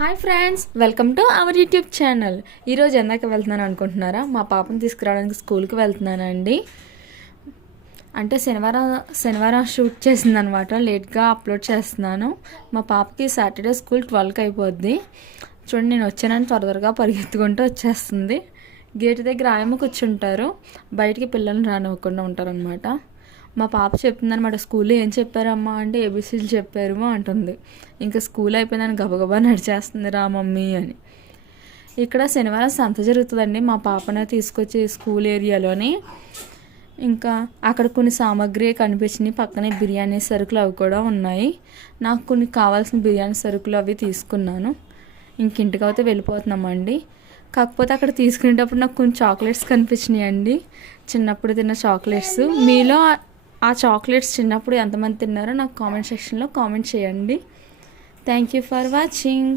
Hi friends, welcome to our YouTube channel. ఈరోజు ఎందాక వెళ్తున్నాను అనుకుంటున్నారా? మా పాపను తీసుకురావడానికి స్కూల్కి వెళ్తున్నానండి. అంటే శనివారం షూట్ చేసిందనమాట. లేట్గా అప్లోడ్ చేస్తున్నాను. మా పాపకి సాటర్డే స్కూల్ 12కి అయిపోద్ది. చూడండి, నేను వచ్చానని త్వరగా పరిగెత్తుకుంటూ వచ్చేస్తుంది. గేట్ దగ్గర ఆయమ్మ కూర్చుంటారు, బయటికి పిల్లల్ని రానివ్వకుండా ఉంటారనమాట. మా పాప చెప్తుందనమాట, స్కూల్లో ఏం చెప్పారమ్మా అంటే ఏబీసీలు చెప్పారు అంటుంది. ఇంకా స్కూల్ అయిపోయిందని గబగబా నడిచేస్తుంది, రా మమ్మీ అని. ఇక్కడ శనివారం సంత జరుగుతుందండి. మా పాపను తీసుకొచ్చి స్కూల్ ఏరియాలోని ఇంకా అక్కడ కొన్ని సామాగ్రి కనిపించినాయి. పక్కనే బిర్యానీ సరుకులు అవి కూడా ఉన్నాయి. నాకు కొన్ని కావాల్సిన బిర్యానీ సరుకులు అవి తీసుకున్నాను. ఇంటికి అయితే వెళ్ళిపోతున్నామండి. కాకపోతే అక్కడ తీసుకునేటప్పుడు నాకు కొన్ని చాక్లెట్స్ కనిపించినాయి అండి, చిన్నప్పుడు తిన్న చాక్లెట్స్. మీలో ఆ చాక్లెట్స్ చిన్నప్పుడు ఎంతమంది తిన్నారో నాకు కామెంట్ సెక్షన్లో కామెంట్ చేయండి. Thank you for watching.